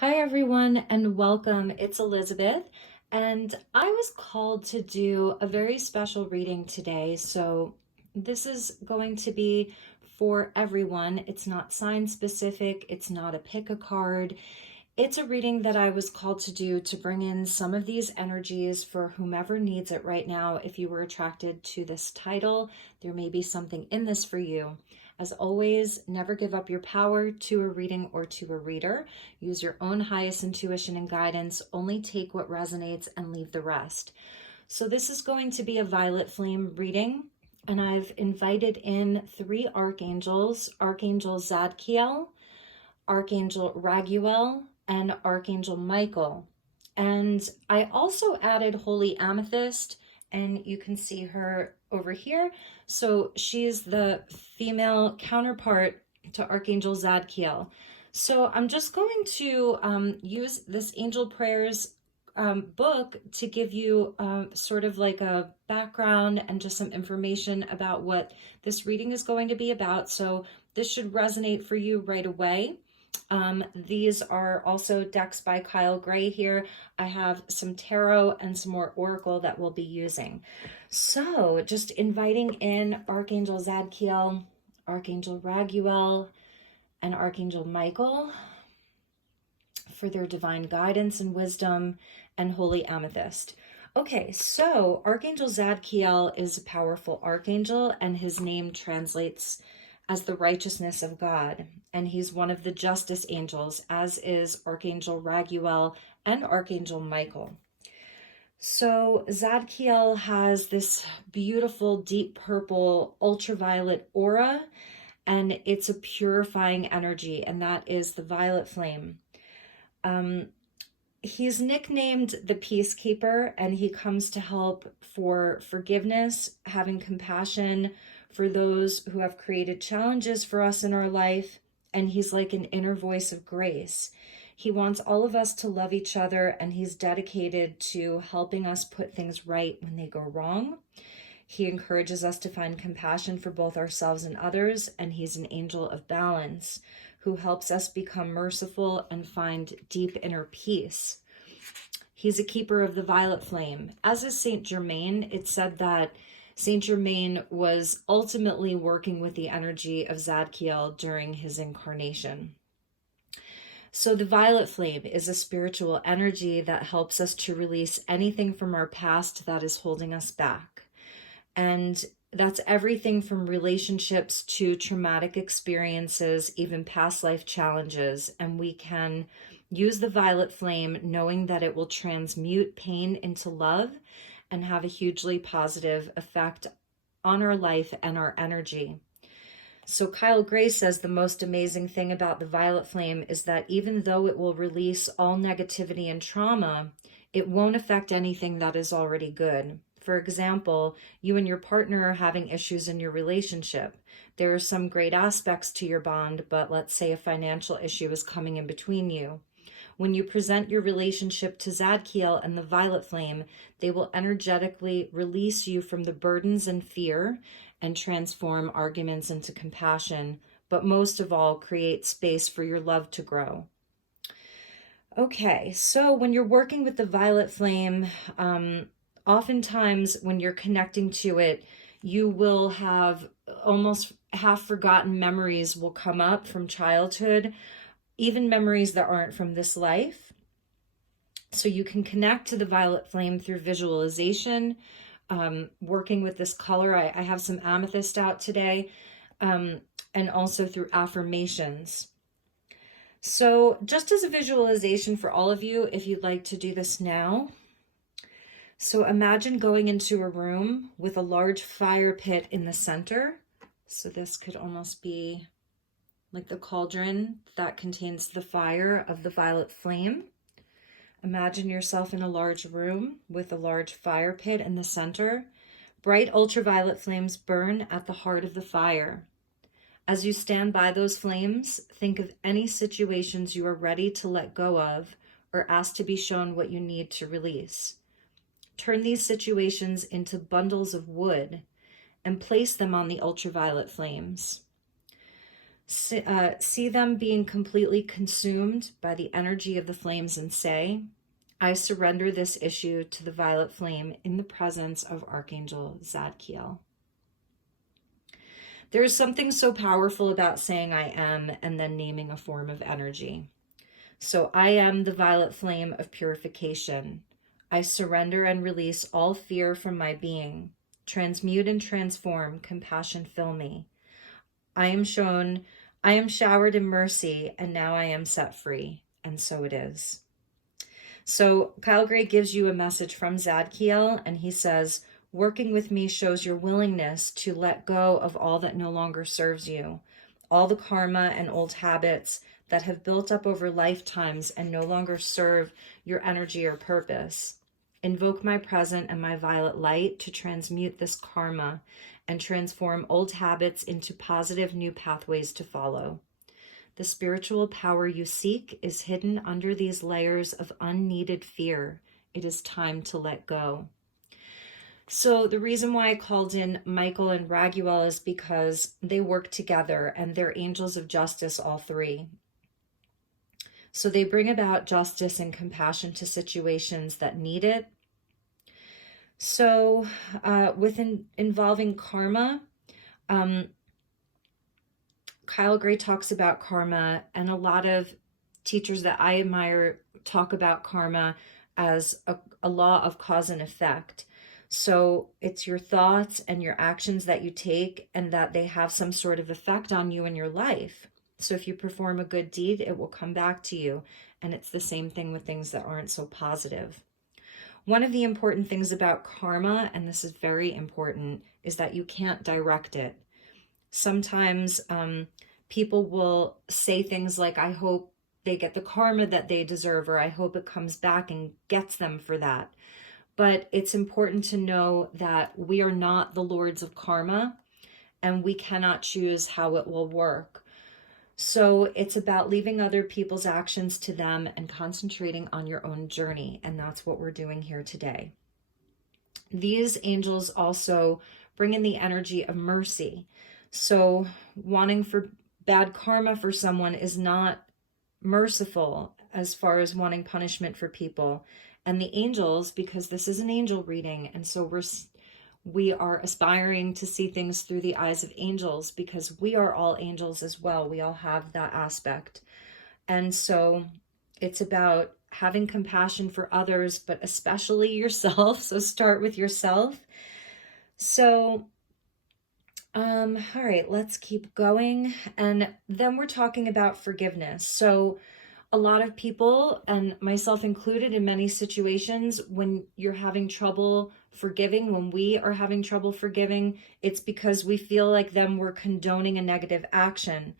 Hi, everyone, and welcome. It's Elizabeth, and I was called to do a very special reading today. So, this is going to be for everyone. It's not sign specific, it's not a pick a card. It's a reading that I was called to do to bring in some of these energies for whomever needs it right now. If you were attracted to this title, there may be something in this for you. As always, never give up your power to a reading or to a reader. Use your own highest intuition and guidance. Only take what resonates and leave the rest. So this is going to be a violet flame reading, and I've invited in three archangels: Archangel Zadkiel, Archangel Raguel, and Archangel Michael. And I also added Holy Amethyst, and you can see her over here. So she's the female counterpart to Archangel Zadkiel. So I'm just going to use this Angel Prayers book to give you sort of like a background and just some information about what this reading is going to be about. So this should resonate for you right away. These are also decks by Kyle Gray here. I have some tarot and some more oracle that we'll be using. So just inviting in Archangel Zadkiel, Archangel Raguel, and Archangel Michael for their divine guidance and wisdom, and Holy Amethyst. Okay, so Archangel Zadkiel is a powerful archangel, and his name translates as the righteousness of God. And he's one of the justice angels, as is Archangel Raguel and Archangel Michael. So Zadkiel has this beautiful deep purple ultraviolet aura, and it's a purifying energy, and that is the violet flame. He's nicknamed the Peacekeeper, and he comes to help for forgiveness, having compassion for those who have created challenges for us in our life, and he's like an inner voice of grace. He wants all of us to love each other, and he's dedicated to helping us put things right when they go wrong. He encourages us to find compassion for both ourselves and others, and he's an angel of balance who helps us become merciful and find deep inner peace. He's a keeper of the violet flame. As is Saint Germain, it's said that Saint Germain was ultimately working with the energy of Zadkiel during his incarnation. So the violet flame is a spiritual energy that helps us to release anything from our past that is holding us back. And that's everything from relationships to traumatic experiences, even past life challenges. And we can use the violet flame knowing that it will transmute pain into love and have a hugely positive effect on our life and our energy. So Kyle Gray says the most amazing thing about the violet flame is that even though it will release all negativity and trauma, it won't affect anything that is already good. For example, you and your partner are having issues in your relationship. There are some great aspects to your bond, but let's say a financial issue is coming in between you. When you present your relationship to Zadkiel and the violet flame, they will energetically release you from the burdens and fear and transform arguments into compassion, but most of all, create space for your love to grow. Okay, so when you're working with the violet flame, oftentimes when you're connecting to it, you will have almost half forgotten memories will come up from childhood, even memories that aren't from this life. So you can connect to the violet flame through visualization, working with this color. I have some amethyst out today, and also through affirmations. So just as a visualization for all of you, if you'd like to do this now. So imagine going into a room with a large fire pit in the center. So this could almost be like the cauldron that contains the fire of the violet flame. Imagine yourself in a large room with a large fire pit in the center. Bright ultraviolet flames burn at the heart of the fire. As you stand by those flames, think of any situations you are ready to let go of or ask to be shown what you need to release. Turn these situations into bundles of wood and place them on the ultraviolet flames. See them being completely consumed by the energy of the flames and say, I surrender this issue to the violet flame in the presence of Archangel Zadkiel. There is something so powerful about saying I am and then naming a form of energy. So I am the violet flame of purification. I surrender and release all fear from my being. Transmute and transform, compassion fill me. I am showered in mercy, and now I am set free. And so it is. So Kyle Gray gives you a message from Zadkiel, and he says, working with me shows your willingness to let go of all that no longer serves you, all the karma and old habits that have built up over lifetimes and no longer serve your energy or purpose. Invoke my present and my violet light to transmute this karma and transform old habits into positive new pathways to follow. The spiritual power you seek is hidden under these layers of unneeded fear. It is time to let go. So the reason why I called in Michael and Raguel is because they work together and they're angels of justice, all three. So they bring about justice and compassion to situations that need it. So involving karma, Kyle Gray talks about karma, and a lot of teachers that I admire talk about karma as a law of cause and effect. So it's your thoughts and your actions that you take, and that they have some sort of effect on you in your life. So if you perform a good deed, it will come back to you. And it's the same thing with things that aren't so positive. One of the important things about karma, and this is very important, is that you can't direct it. Sometimes people will say things like, I hope they get the karma that they deserve, or I hope it comes back and gets them for that. But it's important to know that we are not the lords of karma, and we cannot choose how it will work. So it's about leaving other people's actions to them and concentrating on your own journey. And that's what we're doing here today. These angels also bring in the energy of mercy. So wanting for bad karma for someone is not merciful as far as wanting punishment for people. And the angels, because this is an angel reading, and so we are aspiring to see things through the eyes of angels, because we are all angels as well. We all have that aspect. And so it's about having compassion for others, but especially yourself. So start with yourself. So, all right, let's keep going. And then we're talking about forgiveness. So a lot of people, and myself included in many situations, when you're having trouble forgiving, when we are having trouble forgiving, it's because we feel like we're condoning a negative action.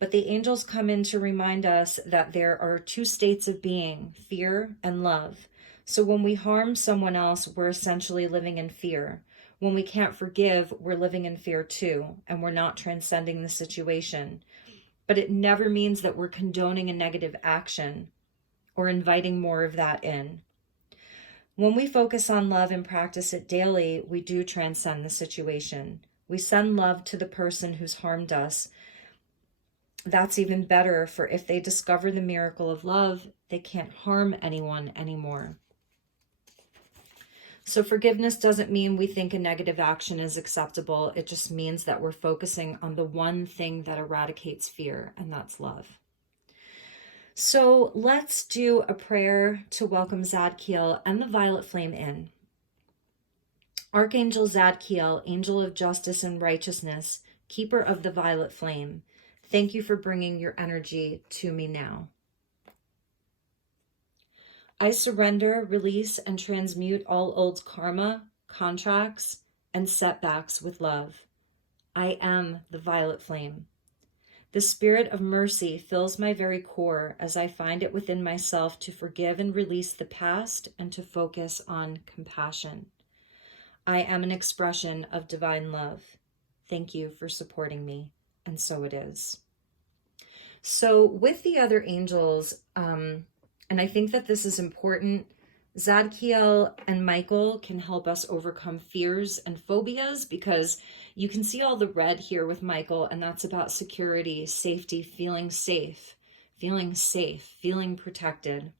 But the angels come in to remind us that there are two states of being, fear and love. So when we harm someone else, we're essentially living in fear. When we can't forgive, we're living in fear too, and we're not transcending the situation. But it never means that we're condoning a negative action or inviting more of that in. When we focus on love and practice it daily, we do transcend the situation. We send love to the person who's harmed us. That's even better, for if they discover the miracle of love, they can't harm anyone anymore. So forgiveness doesn't mean we think a negative action is acceptable. It just means that we're focusing on the one thing that eradicates fear, and that's love. So let's do a prayer to welcome Zadkiel and the violet flame in. Archangel Zadkiel, angel of justice and righteousness, keeper of the violet flame, thank you for bringing your energy to me now. I surrender, release, and transmute all old karma, contracts, and setbacks with love. I am the violet flame. The spirit of mercy fills my very core as I find it within myself to forgive and release the past and to focus on compassion. I am an expression of divine love. Thank you for supporting me. And so it is. So with the other angels, and I think that this is important Zadkiel and Michael can help us overcome fears and phobias, because you can see all the red here with Michael, and that's about security, safety, feeling safe, feeling protected.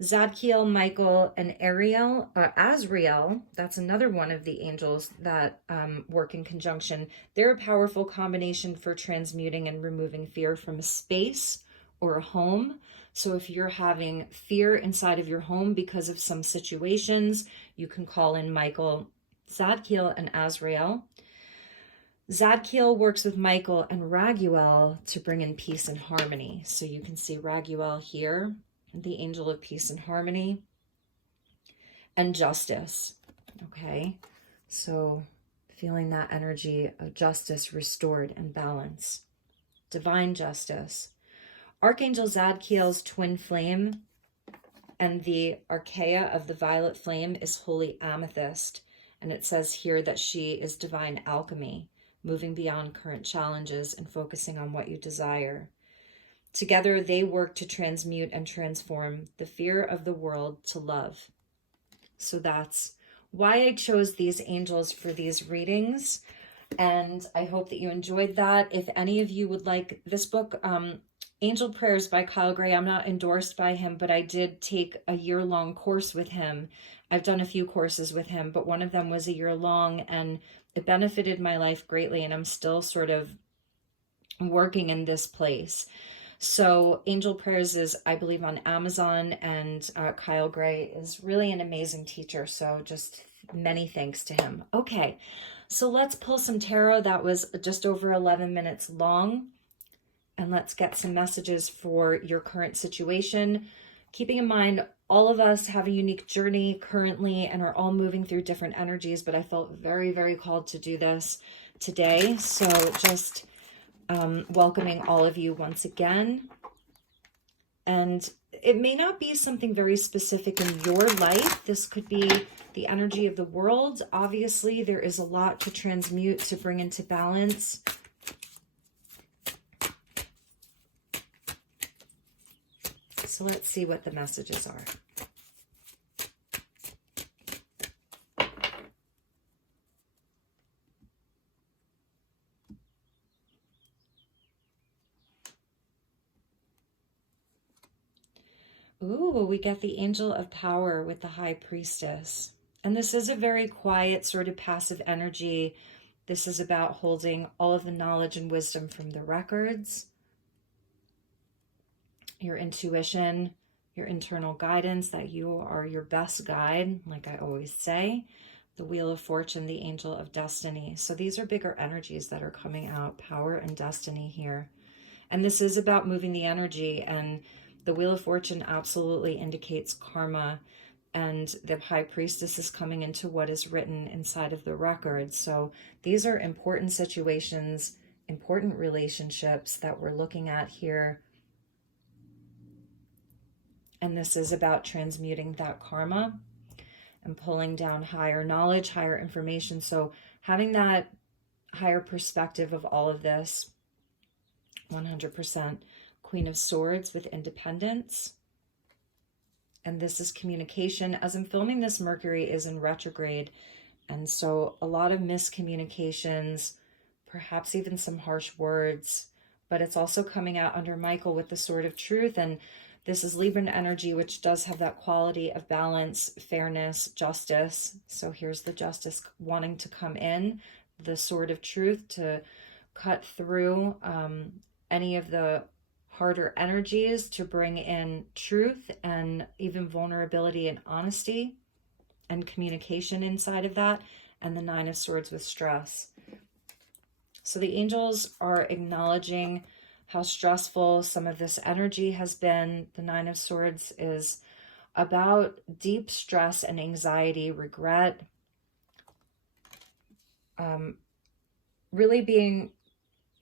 Zadkiel, Michael, and Azrael, that's another one of the angels that work in conjunction. They're a powerful combination for transmuting and removing fear from a space or a home. So if you're having fear inside of your home because of some situations, you can call in Michael, Zadkiel, and Azrael. Zadkiel works with Michael and Raguel to bring in peace and harmony. So you can see Raguel here, the angel of peace and harmony, and justice. Okay, so feeling that energy of justice restored and balance. Divine justice. Archangel Zadkiel's twin flame and the archaea of the violet flame is holy amethyst. And it says here that she is divine alchemy, moving beyond current challenges and focusing on what you desire. Together, they work to transmute and transform the fear of the world to love. So that's why I chose these angels for these readings. And I hope that you enjoyed that. If any of you would like this book, Angel Prayers by Kyle Gray, I'm not endorsed by him, but I did take a year-long course with him. I've done a few courses with him, but one of them was a year long, and it benefited my life greatly, and I'm still sort of working in this place. So Angel Prayers is, I believe, on Amazon, and Kyle Gray is really an amazing teacher, so just many thanks to him. Okay, so let's pull some tarot. That was just over 11 minutes long. And let's get some messages for your current situation. Keeping in mind, all of us have a unique journey currently and are all moving through different energies, but I felt very, very called to do this today. So just welcoming all of you once again. And it may not be something very specific in your life. This could be the energy of the world. Obviously, there is a lot to transmute, to bring into balance. So let's see what the messages are. Ooh, we get the Angel of Power with the High Priestess. And this is a very quiet, sort of passive energy. This is about holding all of the knowledge and wisdom from the records, your intuition, your internal guidance, that you are your best guide, like I always say. The Wheel of Fortune, the Angel of Destiny. So these are bigger energies that are coming out, power and destiny here. And this is about moving the energy, and the Wheel of Fortune absolutely indicates karma, and the High Priestess is coming into what is written inside of the record. So these are important situations, important relationships that we're looking at here. And this is about transmuting that karma and pulling down higher knowledge, higher information. So having that higher perspective of all of this, 100%. Queen of Swords with independence. And this is communication. As I'm filming this, Mercury is in retrograde. And so a lot of miscommunications, perhaps even some harsh words, but it's also coming out under Michael with the Sword of Truth. And this is Libran energy, which does have that quality of balance, fairness, justice. So here's the justice wanting to come in, the Sword of Truth to cut through any of the harder energies, to bring in truth and even vulnerability and honesty and communication inside of that. And the Nine of Swords with stress. So the angels are acknowledging how stressful some of this energy has been. The Nine of Swords is about deep stress and anxiety, regret, really being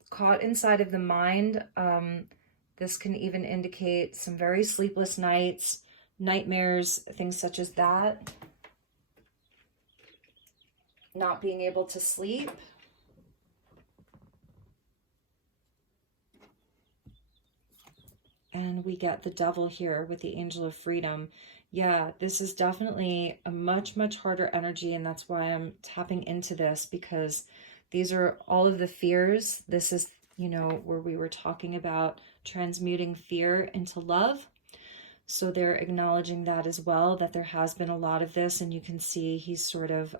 caught inside of the mind. This can even indicate some very sleepless nights, nightmares, things such as that. Not being able to sleep. And we get the devil here with the angel of freedom. Yeah, this is definitely a much, much harder energy. And that's why I'm tapping into this, because these are all of the fears. This is, where we were talking about transmuting fear into love. So they're acknowledging that as well, that there has been a lot of this. And you can see he's sort of,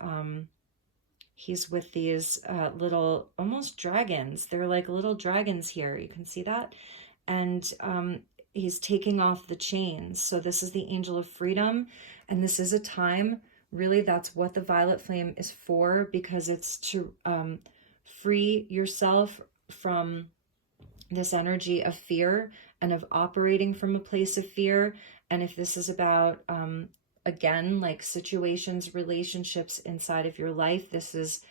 he's with these little, almost dragons. They're like little dragons here. You can see that. And he's taking off the chains. So this is the angel of freedom. And this is a time, really, that's what the violet flame is for, because it's to free yourself from this energy of fear and of operating from a place of fear. And if this is about, again, like situations, relationships inside of your life, this is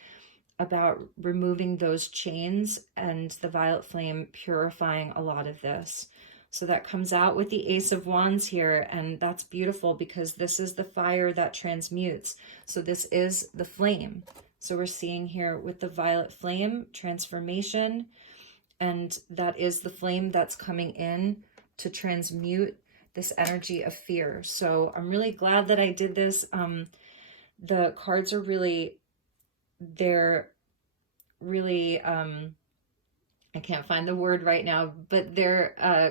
about removing those chains and the violet flame purifying a lot of this. So that comes out with the Ace of Wands here, and that's beautiful because this is the fire that transmutes. So this is the flame. So we're seeing here with the violet flame, transformation, and that is the flame that's coming in to transmute this energy of fear. So I'm really glad that I did this. The cards are really, they're really, I can't find the word right now, but they're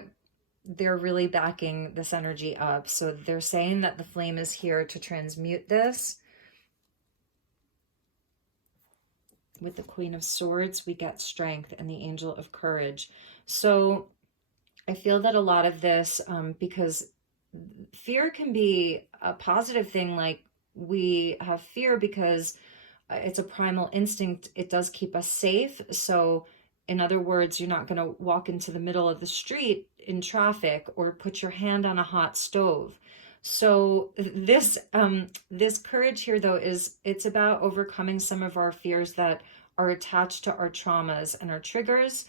really backing this energy up. So they're saying that the flame is here to transmute this. With the Queen of Swords, we get strength and the Angel of Courage. So I feel that a lot of this, because fear can be a positive thing, like we have fear because it's a primal instinct. It does keep us safe. So in other words, you're not going to walk into the middle of the street in traffic or put your hand on a hot stove. So this courage here, though, it's about overcoming some of our fears that are attached to our traumas and our triggers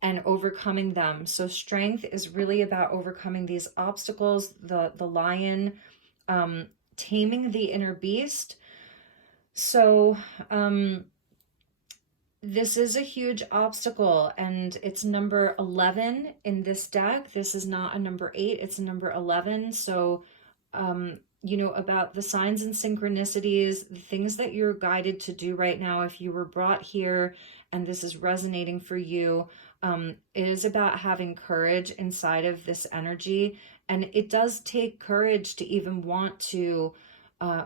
and overcoming them. So strength is really about overcoming these obstacles, the lion, taming the inner beast. So this is a huge obstacle, and it's number 11 in this deck. This is not a number 8, it's a number 11. So about the signs and synchronicities, the things that you're guided to do right now, if you were brought here and this is resonating for you, it is about having courage inside of this energy. And it does take courage to even want to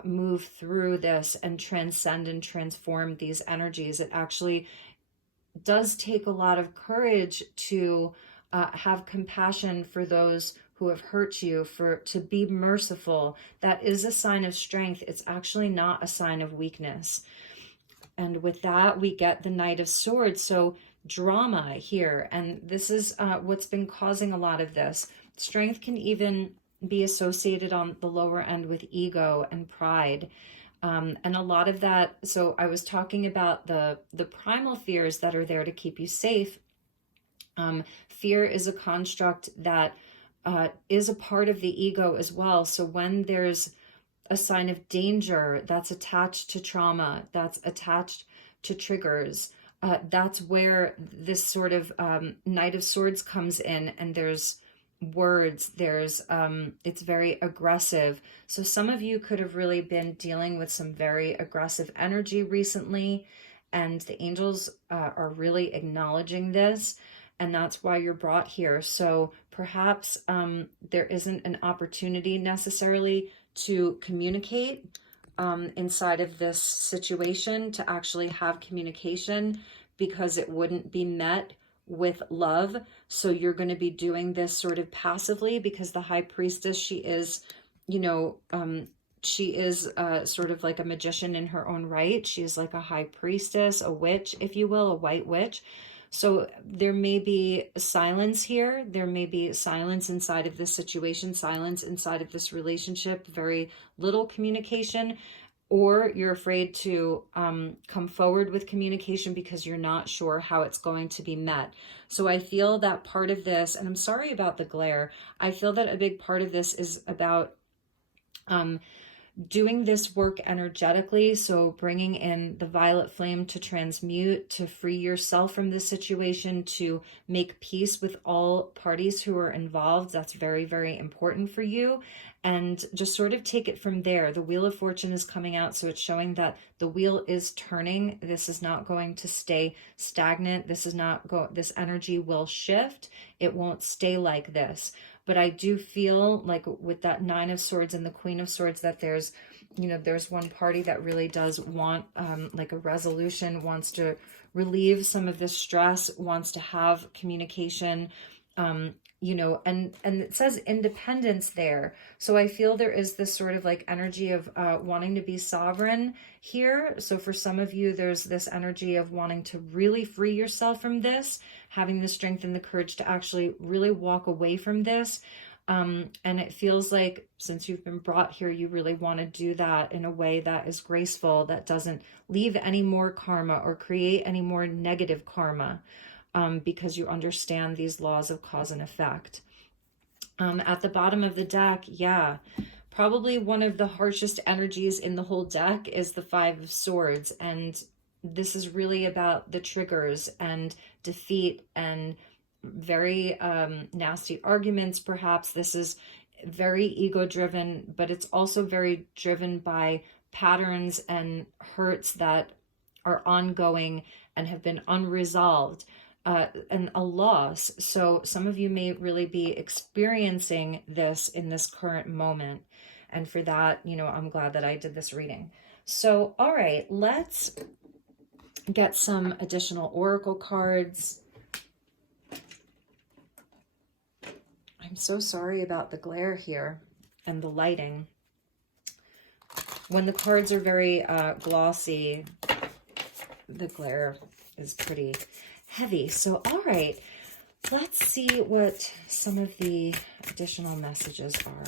move through this and transcend and transform these energies. It actually does take a lot of courage to have compassion for those who have hurt you, to be merciful. That is a sign of strength. It's actually not a sign of weakness. And with that, we get the Knight of Swords. So drama here. And this is what's been causing a lot of this. Strength can even be associated on the lower end with ego and pride. And a lot of that, so I was talking about the primal fears that are there to keep you safe. Fear is a construct that is a part of the ego as well. So when there's a sign of danger that's attached to trauma, that's attached to triggers, that's where this sort of Knight of Swords comes in, and there's words, it's very aggressive. So some of you could have really been dealing with some very aggressive energy recently, and the angels are really acknowledging this, and that's why you're brought here. So perhaps there isn't an opportunity necessarily to communicate inside of this situation, to actually have communication, because it wouldn't be met with love. So you're going to be doing this sort of passively, because the High Priestess, she is, she is sort of like a magician in her own right. She is like a high priestess, a witch, if you will, a white witch. So there may be silence here. There may be silence inside of this situation, silence inside of this relationship, very little communication, or you're afraid to come forward with communication because you're not sure how it's going to be met. So I feel that part of this, and I'm sorry about the glare, I feel that a big part of this is about doing this work energetically, so bringing in the violet flame to transmute, to free yourself from this situation, to make peace with all parties who are involved. That's very, very important for you. And just sort of take it from there. The Wheel of Fortune is coming out, so it's showing that the wheel is turning. This is not going to stay stagnant. This energy will shift. It won't stay like this. But I do feel like with that Nine of Swords and the Queen of Swords that there's one party that really does want like a resolution, wants to relieve some of this stress, wants to have communication, and it says independence there. So I feel there is this sort of like energy of wanting to be sovereign here. So for some of you, there's this energy of wanting to really free yourself from this, having the strength and the courage to actually really walk away from this. And it feels like since you've been brought here, you really want to do that in a way that is graceful, that doesn't leave any more karma or create any more negative karma, because you understand these laws of cause and effect. At the bottom of the deck, yeah, probably one of the harshest energies in the whole deck is the Five of Swords. And this is really about the triggers and defeat and very nasty arguments, perhaps. This is very ego-driven, but it's also very driven by patterns and hurts that are ongoing and have been unresolved, and a loss. So some of you may really be experiencing this in this current moment. And for that, I'm glad that I did this reading. So, all right, let's get some additional oracle cards. I'm so sorry about the glare here and the lighting. When the cards are very glossy, the glare is pretty heavy. So, all right, let's see what some of the additional messages are.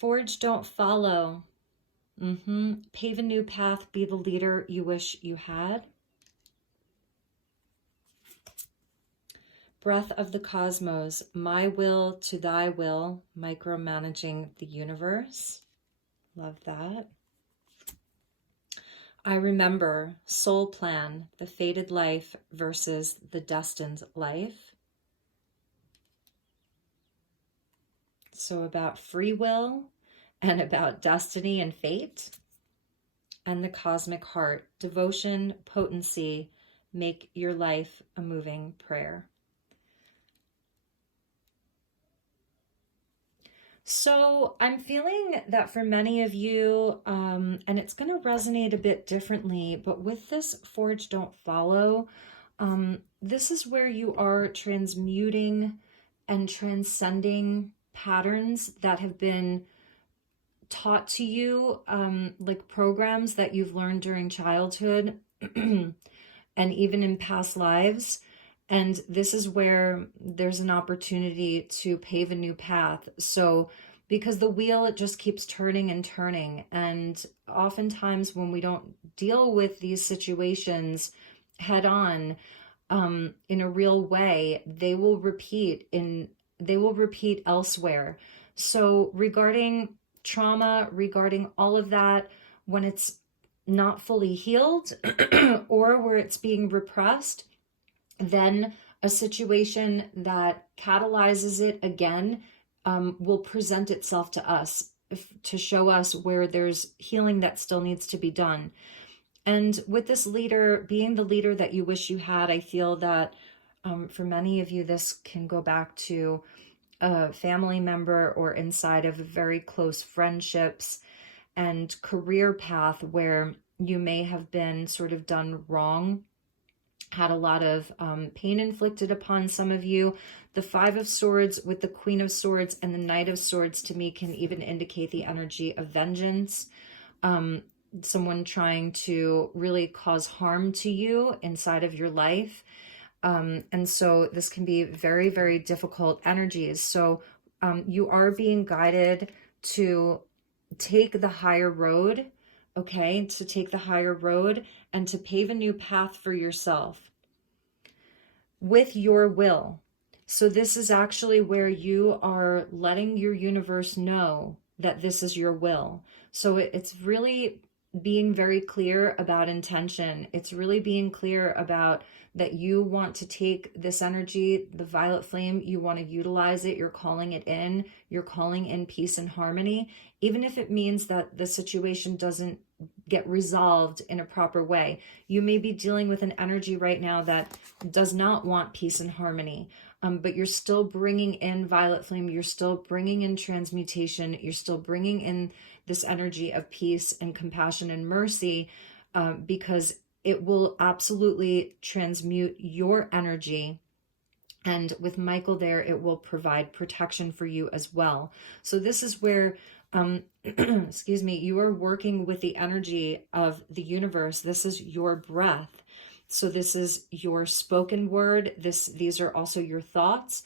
Forge, don't follow. Pave a new path, be the leader you wish you had. Breath of the cosmos, my will to thy will, micromanaging the universe. Love that. I remember, soul plan, the fated life versus the destined life. So about free will and about destiny and fate. And the cosmic heart, devotion, potency, make your life a moving prayer. So I'm feeling that for many of you, and it's going to resonate a bit differently, but with this Forge, don't follow, this is where you are transmuting and transcending patterns that have been taught to you, like programs that you've learned during childhood and even in past lives. And this is where there's an opportunity to pave a new path. So because the wheel, it just keeps turning and turning. And oftentimes when we don't deal with these situations head on, in a real way, they will repeat elsewhere. So regarding trauma, regarding all of that, when it's not fully healed or where it's being repressed, then a situation that catalyzes it again will present itself to us to show us where there's healing that still needs to be done. And with this leader, being the leader that you wish you had, I feel that for many of you, this can go back to a family member or inside of very close friendships and career path where you may have been sort of done wrong, had a lot of pain inflicted upon some of you. The Five of Swords with the Queen of Swords and the Knight of Swords to me can even indicate the energy of vengeance. Someone trying to really cause harm to you inside of your life. And so this can be very, very difficult energies. So you are being guided to take the higher road, okay? To take the higher road and to pave a new path for yourself with your will. So this is actually where you are letting your universe know that this is your will. So it's really being very clear about intention. It's really being clear about that you want to take this energy, the violet flame, you want to utilize it, you're calling it in, you're calling in peace and harmony, even if it means that the situation doesn't get resolved in a proper way. You may be dealing with an energy right now that does not want peace and harmony, but you're still bringing in violet flame, you're still bringing in transmutation, you're still bringing in this energy of peace and compassion and mercy, because it will absolutely transmute your energy. And with Michael there, it will provide protection for you as well. So this is where, excuse me, you are working with the energy of the universe. This is your breath. So this is your spoken word. These are also your thoughts.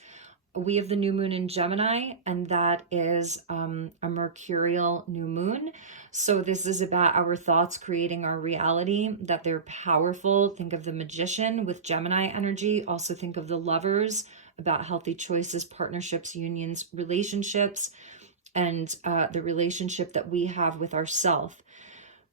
We have the new moon in Gemini, and that is a mercurial new moon. So this is about our thoughts creating our reality, that they're powerful. Think of the magician with Gemini energy. Also think of the lovers, about healthy choices, partnerships, unions, relationships, and the relationship that we have with ourself.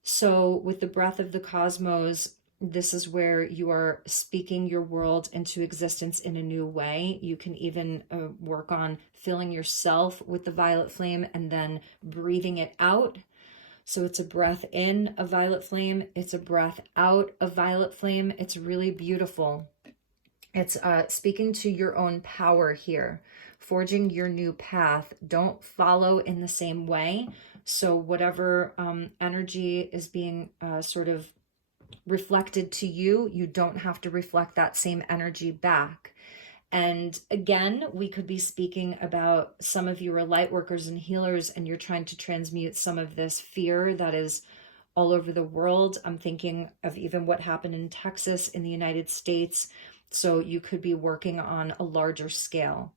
So with the breath of the cosmos, this is where you are speaking your world into existence in a new way. You can even work on filling yourself with the violet flame and then breathing it out. So it's a breath in of violet flame. It's a breath out of violet flame. It's really beautiful. It's speaking to your own power here, forging your new path. Don't follow in the same way. So whatever energy is being sort of reflected to you, you don't have to reflect that same energy back. And again, we could be speaking about some of you are light workers and healers, and you're trying to transmute some of this fear that is all over the world. I'm thinking of even what happened in Texas in the United States. So you could be working on a larger scale,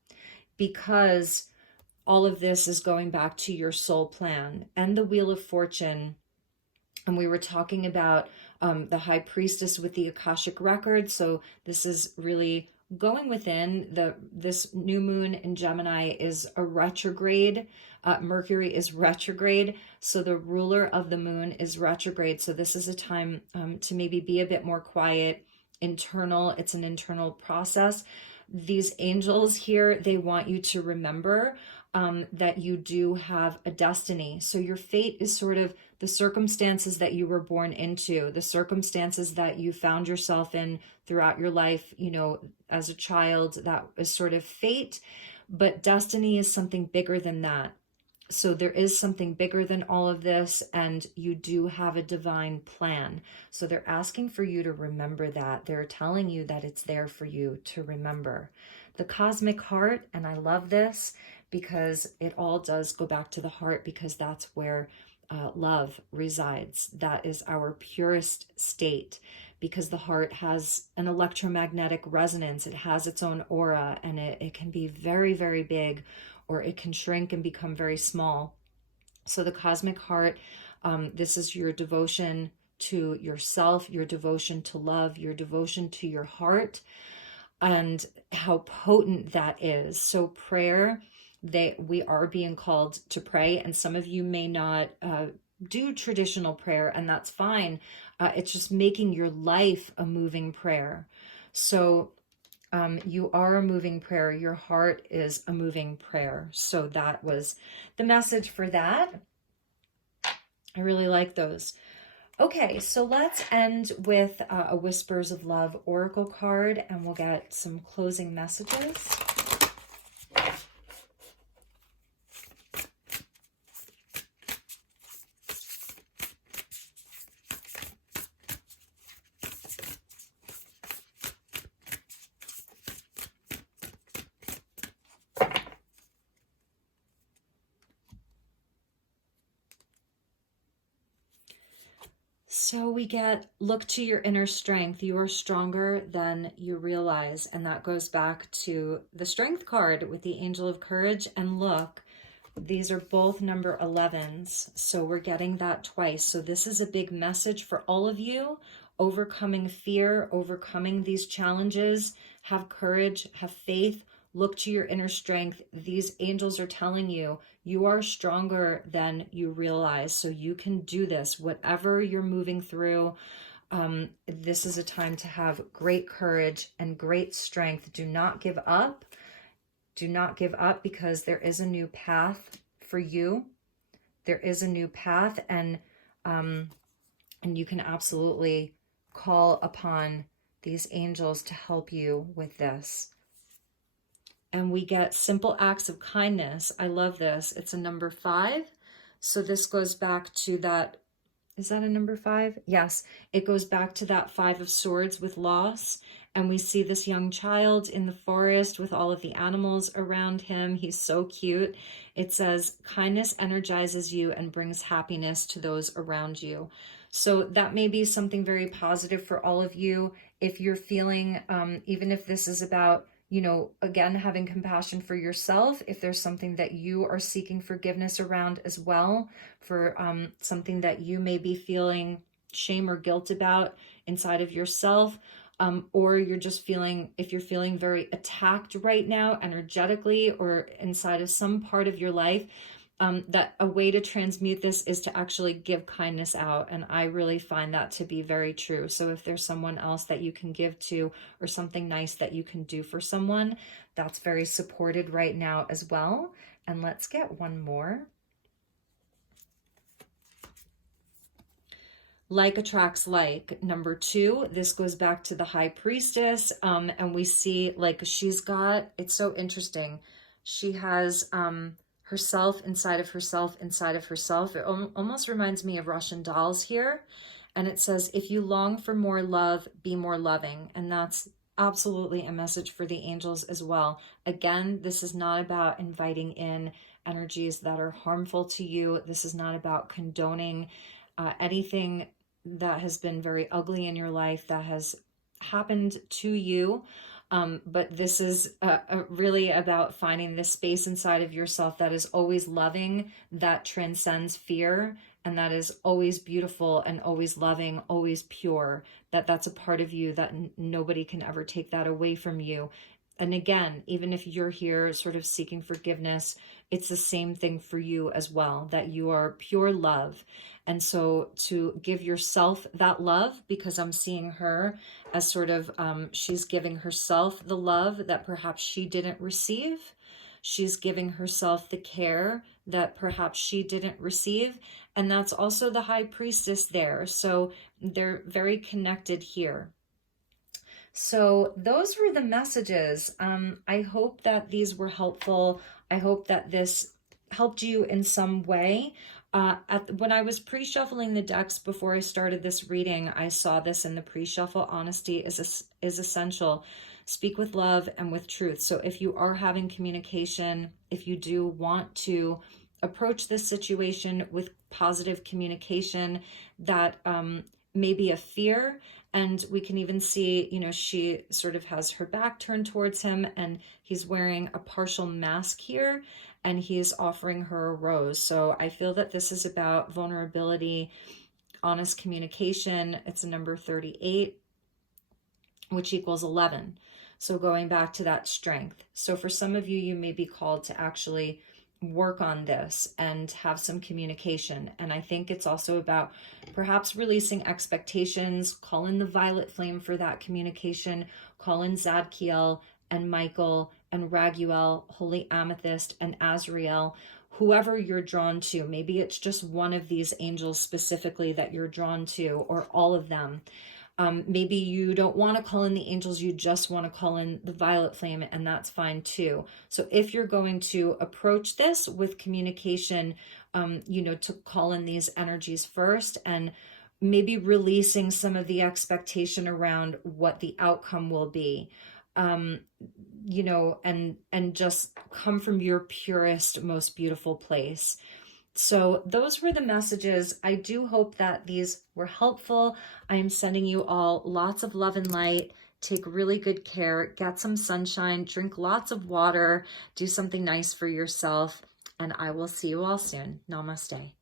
because all of this is going back to your soul plan and the Wheel of Fortune. And we were talking about the High Priestess with the Akashic Record. So this is really going within this new moon in Gemini is a retrograde. Mercury is retrograde. So the ruler of the moon is retrograde. So this is a time to maybe be a bit more quiet, internal. It's an internal process. These angels here, they want you to remember that you do have a destiny. So your fate is sort of the circumstances that you were born into, the circumstances that you found yourself in throughout your life, you know, as a child. That is sort of fate, but destiny is something bigger than that. So there is something bigger than all of this, and you do have a divine plan. So they're asking for you to remember that. They're telling you that it's there for you to remember. The cosmic heart, and I love this because it all does go back to the heart, because that's where love resides. That is our purest state, because the heart has an electromagnetic resonance. It has its own aura, and it can be very, very big, or it can shrink and become very small. So the cosmic heart, this is your devotion to yourself, your devotion to love, your devotion to your heart, and how potent that is. So prayer, we are being called to pray, and some of you may not do traditional prayer, and that's fine. It's just making your life a moving prayer. So you are a moving prayer. Your heart is a moving prayer. So that was the message for that. I really like those. Okay, so let's end with a Whispers of Love Oracle card, and we'll get some closing messages. So we get, look to your inner strength. You are stronger than you realize. And that goes back to the Strength card with the Angel of Courage. And look, These are both number 11s, so we're getting that twice. So this is a big message for all of you. Overcoming fear, overcoming these challenges. Have courage, have faith, look to your inner strength. These angels are telling you, you are stronger than you realize, so you can do this. Whatever you're moving through, this is a time to have great courage and great strength. Do not give up. Do not give up, because there is a new path for you. There is a new path, and you can absolutely call upon these angels to help you with this. And we get simple acts of kindness. I love this. It's a number 5. So this goes back to that. Is that a number 5? Yes, it goes back to that 5 of Swords with loss. And we see this young child in the forest with all of the animals around him. He's so cute. It says, kindness energizes you and brings happiness to those around you. So that may be something very positive for all of you. If you're feeling, even if this is about, you know, again, having compassion for yourself, if there's something that you are seeking forgiveness around as well, for something that you may be feeling shame or guilt about inside of yourself, or you're just feeling, if you're feeling very attacked right now energetically or inside of some part of your life, that a way to transmute this is to actually give kindness out. And I really find that to be very true. So if there's someone else that you can give to, or something nice that you can do for someone, that's very supported right now as well. And let's get one more. Like attracts like, number 2. This goes back to the High Priestess. And we see, like, she's got, it's so interesting. She has herself inside of herself inside of herself. It almost reminds me of Russian dolls here. And it says, if you long for more love, be more loving. And that's absolutely a message for the angels as well. Again, this is not about inviting in energies that are harmful to you. This is not about condoning anything that has been very ugly in your life that has happened to you. But this is really about finding this space inside of yourself that is always loving, that transcends fear, and that is always beautiful and always loving, always pure. That's a part of you that nobody can ever take that away from you. And again, even if you're here sort of seeking forgiveness, it's the same thing for you as well, that you are pure love. And so to give yourself that love, because I'm seeing her as sort of, she's giving herself the love that perhaps she didn't receive. She's giving herself the care that perhaps she didn't receive. And that's also the High Priestess there. So they're very connected here. So those were the messages. I hope that these were helpful. I hope that this helped you in some way. When I was pre-shuffling the decks before I started this reading, I saw this in the pre-shuffle. Honesty is essential. Speak with love and with truth. So if you are having communication, if you do want to approach this situation with positive communication, that may be a fear. And we can even see, you know, she sort of has her back turned towards him, and he's wearing a partial mask here, and he is offering her a rose. So I feel that this is about vulnerability, honest communication. It's a number 38, which equals 11. So going back to that strength. So for some of you, you may be called to actually work on this and have some communication. And I think it's also about perhaps releasing expectations. Call in the violet flame for that communication. Call in Zadkiel and Michael and Raguel, Holy Amethyst and Azrael, whoever you're drawn to. Maybe it's just one of these angels specifically that you're drawn to, or all of them. Maybe you don't want to call in the angels, you just want to call in the violet flame, and that's fine too. So if you're going to approach this with communication, you know, to call in these energies first, and maybe releasing some of the expectation around what the outcome will be, you know, and just come from your purest, most beautiful place. So those were the messages. I do hope that these were helpful. I am sending you all lots of love and light. Take really good care. Get some sunshine. Drink lots of water. Do something nice for yourself. and I will see you all soon. Namaste.